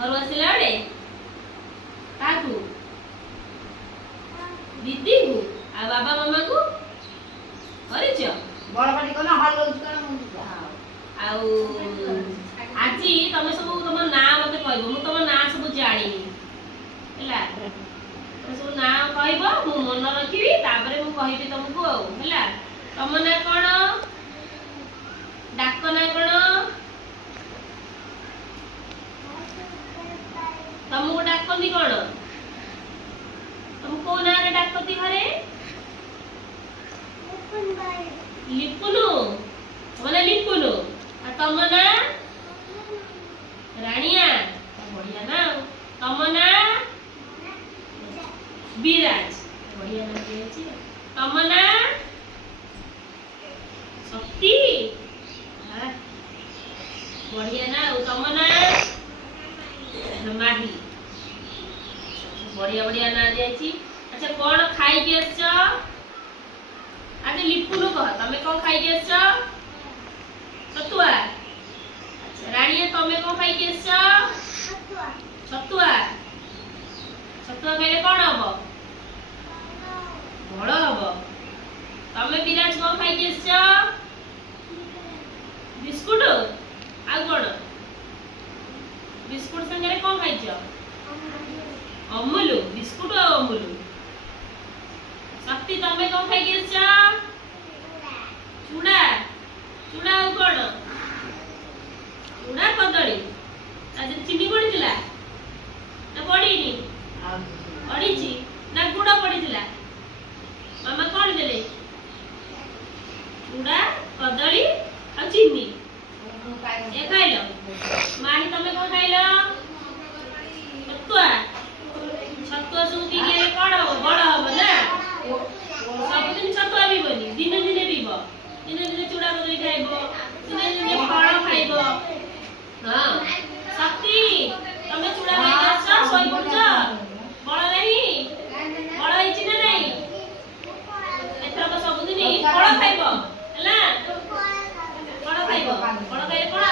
घर आसिला बेले काकू दीदी को आ बाबा मामा को करिछ बड़ पाटी कोना हल कोना मुंडी आउ आजी तमे सब तुम ना मते कहबो मु तुम ना सब जानिनी हैला तुम सब ना कहबो मु मन रखिबी तापरे मु कहिबी तुमको आ हैला तुम ना कोन डाक ना कोन तुमको डाकती कोन तुम को ना रे डाकती घरे लिपुनु बोले लिपुनु आ तुम ना रानिया बढ़िया ना तुम ना विराज बढ़िया ना के तुम ना शक्ति बढ़िया ना तुम ना माही बढ़िया बढ़िया ना जायछि। अच्छा कौन खाई के आछ आगे लिपुनु कह तमे कौन खाई के आछ छतुआ अच्छा रानिया तमे कौन खाई के आछ छतुआ छतुआ खाइले कौन हबो बड़ हबो तमे विराज कौन खाई के आछ बिस्कुट आ कौन बिस्कुट संगे कौन खाइछ अमूल बिस्कुट और अमूल शक्ति तमे कौन खाई के आछ चूड़ा चूड़ा और कौन चूड़ा कदली आज चीनी पड़ीला ना पड़ीनी पड़ीची ना गुड़ पड़ीला मामा कौन देले चूड़ा कदली और चीनी ए खाइलो माही तमे कौन खाइलो छतुआ छतुआ सुती के कौन हो बड़ हो ना सब दिन छतुआ भी बनी दिने दिने पीबो दिने दिने चूड़ा कदली खाइबो दिने दिने फल खाइबो हां शक्ति तमे चूड़ा खाइ आछ सोई पड़छ बड़ नहीं बड़ हिची ना नहीं एथरा सब दिन फल खाइबो हैला बड़ खाइबो बड़ खाइले कोन